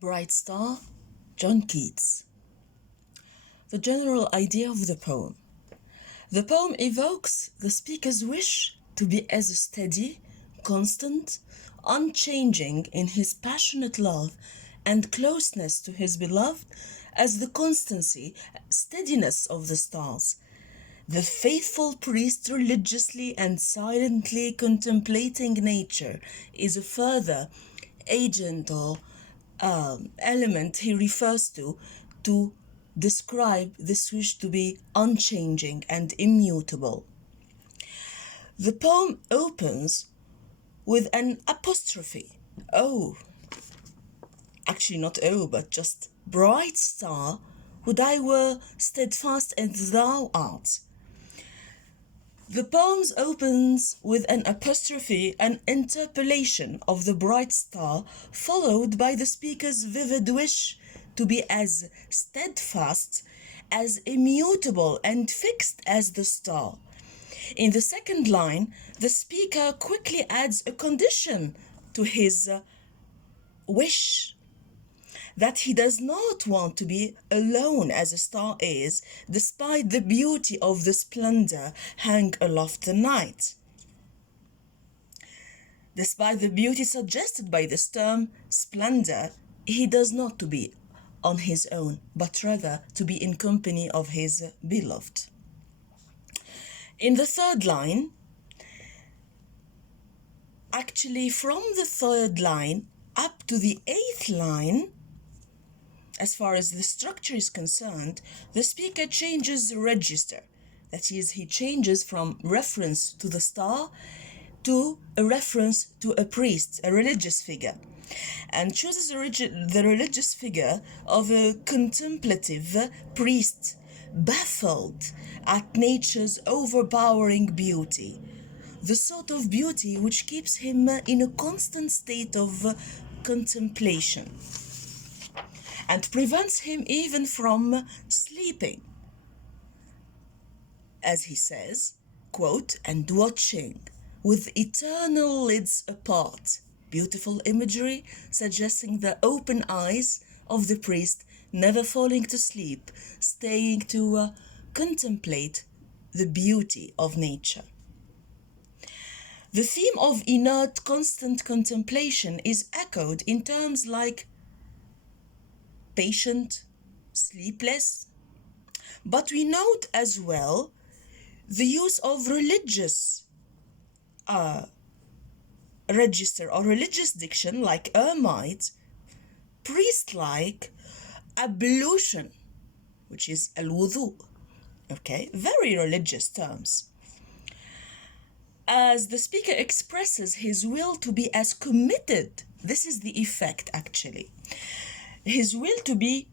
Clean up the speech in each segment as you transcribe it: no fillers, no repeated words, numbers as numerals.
Bright Star, John Keats. The general idea of the poem. The poem evokes the speaker's wish to be as steady, constant, unchanging in his passionate love and closeness to his beloved as the constancy, steadiness of the stars. The faithful priest religiously and silently contemplating nature is a further agent or element he refers to describe this wish to be unchanging and immutable. The poem opens with an apostrophe. Oh, actually not oh, but just bright star, would I were steadfast as thou art. The poem opens with an apostrophe, an interpellation of the bright star, followed by the speaker's vivid wish to be as steadfast, as immutable and fixed as the star. In the second line, the speaker quickly adds a condition to his wish, that he does not want to be alone as a star is, despite the beauty of the splendor hang aloft the night. Despite the beauty suggested by this term, splendor, he does not to be on his own, but rather to be in company of his beloved. In the third line, actually from the third line up to the eighth line, as far as the structure is concerned, the speaker changes the register. That is, he changes from reference to the star to a reference to a priest, a religious figure, and chooses the religious figure of a contemplative priest, baffled at nature's overpowering beauty, the sort of beauty which keeps him in a constant state of contemplation and prevents him even from sleeping. As he says, quote, and watching with eternal lids apart. Beautiful imagery suggesting the open eyes of the priest, never falling to sleep, staying to contemplate the beauty of nature. The theme of inert, constant contemplation is echoed in terms like patient, sleepless, but we note as well the use of religious register or religious diction like ermite, priest-like, ablution, which is al-wudu, okay, very religious terms. As the speaker expresses his will to be as committed, this is the effect actually, his will to be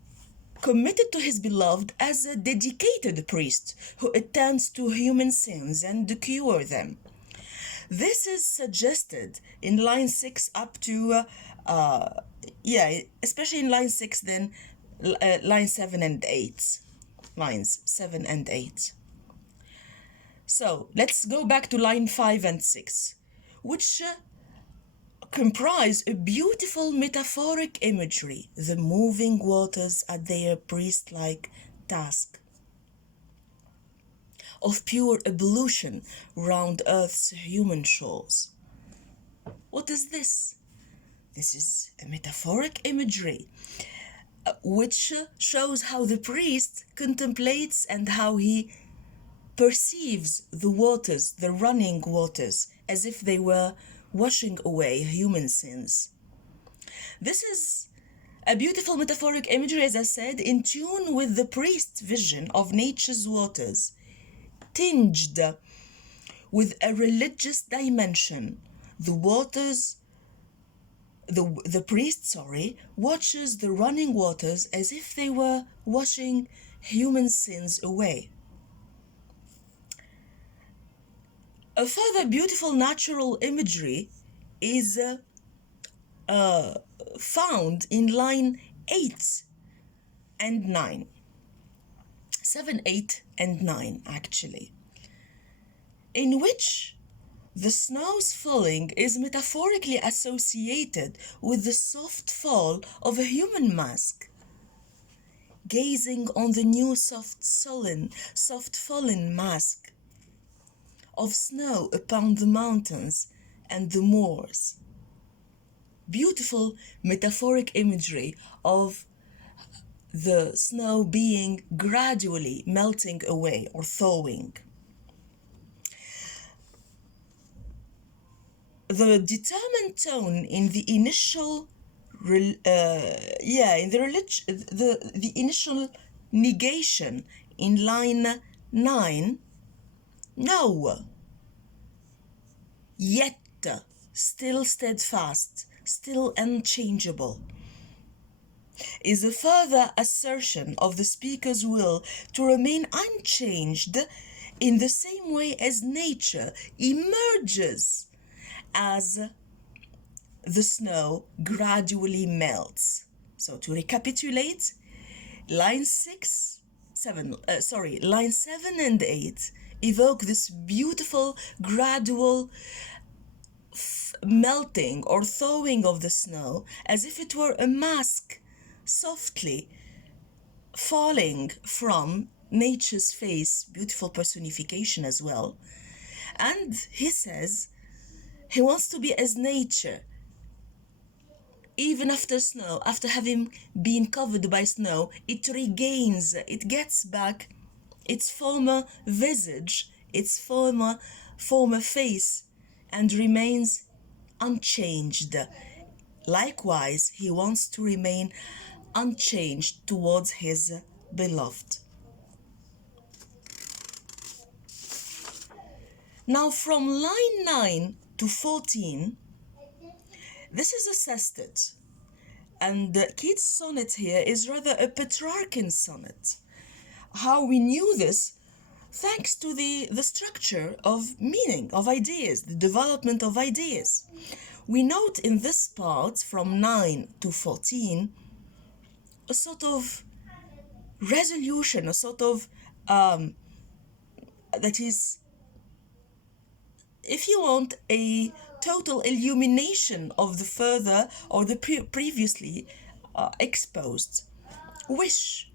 committed to his beloved as a dedicated priest who attends to human sins and to cure them. This is suggested in line 6 up to, especially in line 6, then line 7 and 8. Lines 7 and 8. So let's go back to line 5 and 6, which comprise a beautiful metaphoric imagery, the moving waters at their priest-like task of pure ablution round earth's human shores. What is this? This is a metaphoric imagery which shows how the priest contemplates and how he perceives the waters, the running waters, as if they were washing away human sins. This is a beautiful metaphoric imagery, as I said, in tune with the priest's vision of nature's waters, tinged with a religious dimension. The priest, watches the running waters as if they were washing human sins away. A further beautiful natural imagery is found in line 8 and 9. 7, 8, and 9, actually, in which The snow's falling is metaphorically associated with the soft fall of a human mask, gazing on the new soft fallen mask of snow upon the mountains and the moors. Beautiful metaphoric imagery of the snow being gradually melting away or thawing. The determined tone in the initial the initial negation in line 9, no, yet, still steadfast, still unchangeable, is a further assertion of the speaker's will to remain unchanged in the same way as nature emerges as the snow gradually melts. So to recapitulate, line 7 and 8 evoke this beautiful gradual melting or thawing of the snow as if it were a mask softly falling from nature's face, beautiful personification as well. And he says he wants to be as nature, even after snow, after having been covered by snow, it regains, it gets back its former visage, its former face, and remains unchanged. Likewise, he wants to remain unchanged towards his beloved. Now, from line 9 to 14, this is a sestet, and Keat's sonnet here is rather a Petrarchan sonnet. How we knew this? Thanks to the structure of meaning, of ideas, the development of ideas. We note in this part, from 9 to 14, a sort of resolution, a sort of, that is, if you want, a total illumination of the further or the previously exposed wish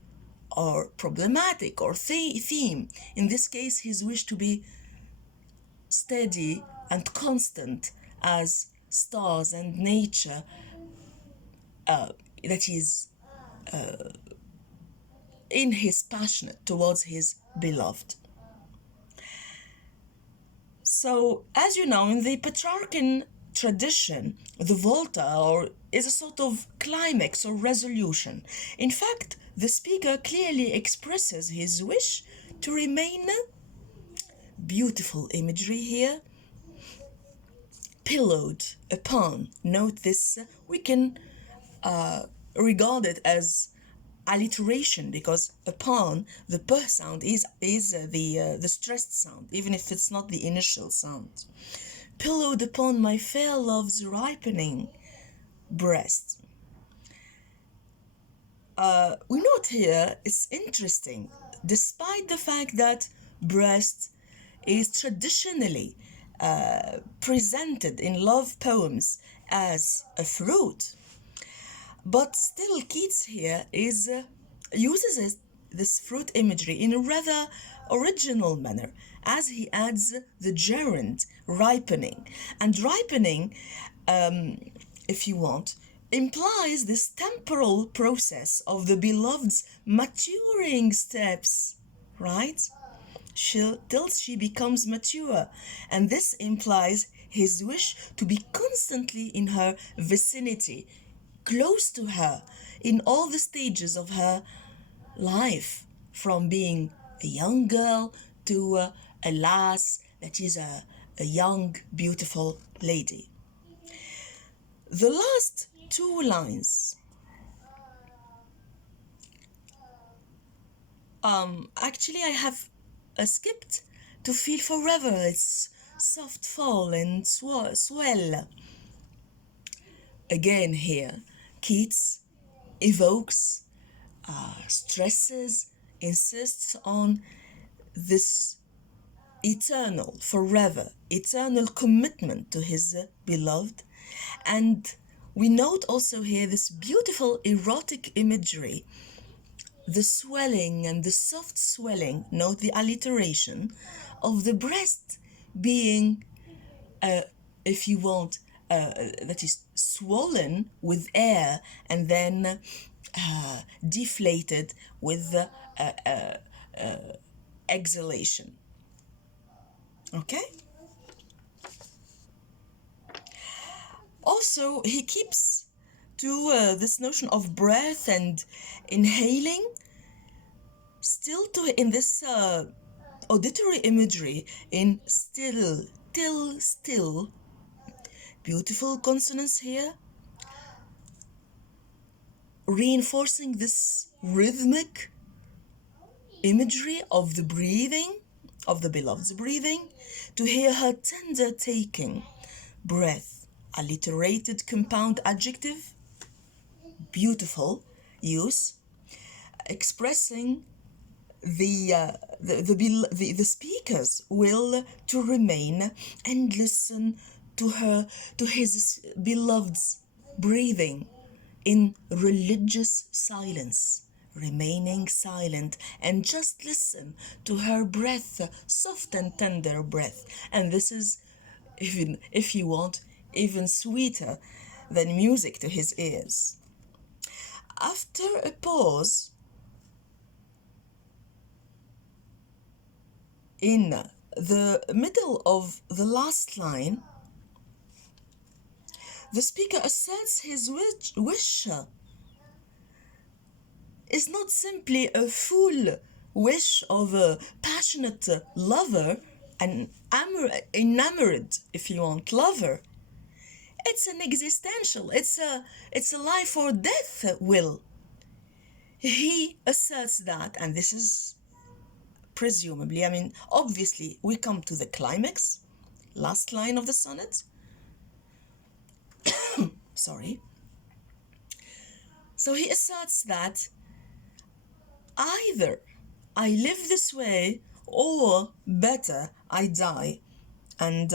or problematic or theme. In this case, his wish to be steady and constant as stars and nature, that is, in his passion towards his beloved. So, as you know, in the Petrarchan tradition, the volta is a sort of climax or resolution. In fact, the speaker clearly expresses his wish to remain, beautiful imagery here, pillowed upon. Note this, we can regard it as alliteration, because upon, the p sound is the stressed sound, even if it's not the initial sound. Pillowed upon my fair love's ripening breast. We note here, it's interesting, despite the fact that breast is traditionally presented in love poems as a fruit, but still Keats here uses this fruit imagery in a rather original manner, as he adds the gerund, ripening. And ripening, if you want, implies this temporal process of the beloved's maturing steps, right? Till she becomes mature. And this implies his wish to be constantly in her vicinity, close to her, in all the stages of her life, from being a young girl to a lass that is a young, beautiful lady. The last two lines, actually I have skipped to feel forever its soft fall and swell. Again here, Keats evokes, stresses, insists on this eternal, forever, eternal commitment to his beloved. And we note also here this beautiful erotic imagery, the swelling and the soft swelling, note the alliteration, of the breast being, if you want, that is swollen with air and then deflated with exhalation. Okay? Also, he keeps to this notion of breath and inhaling, still to in this auditory imagery in still, till, still. Beautiful consonants here, reinforcing this rhythmic imagery of the breathing, of the beloved's breathing, to hear her tender taking breath, alliterated compound adjective, beautiful use, expressing the speaker's will to remain and listen to her, to his beloved's breathing in religious silence, remaining silent and just listen to her breath, soft and tender breath. And this is, even if you want, even sweeter than music to his ears. After a pause, in the middle of the last line, the speaker asserts his wish is not simply a full wish of a passionate lover, an enamored, if you want, lover. It's an existential, it's a life or death will. He asserts that, and this is presumably, I mean, obviously, we come to the climax, last line of the sonnet. Sorry. So he asserts that either I live this way or better I die. And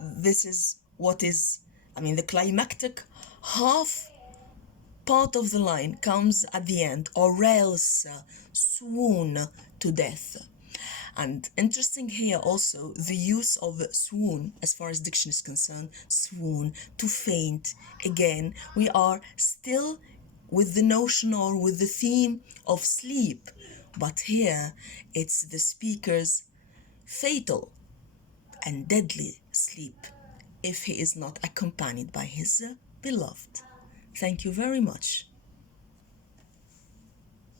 this is what is, I mean, the climactic half part of the line comes at the end, or else swoon to death. And interesting here also the use of swoon as far as diction is concerned, swoon, to faint. Again, we are still with the notion or with the theme of sleep, but here it's the speaker's fatal and deadly sleep if he is not accompanied by his beloved. Thank you very much.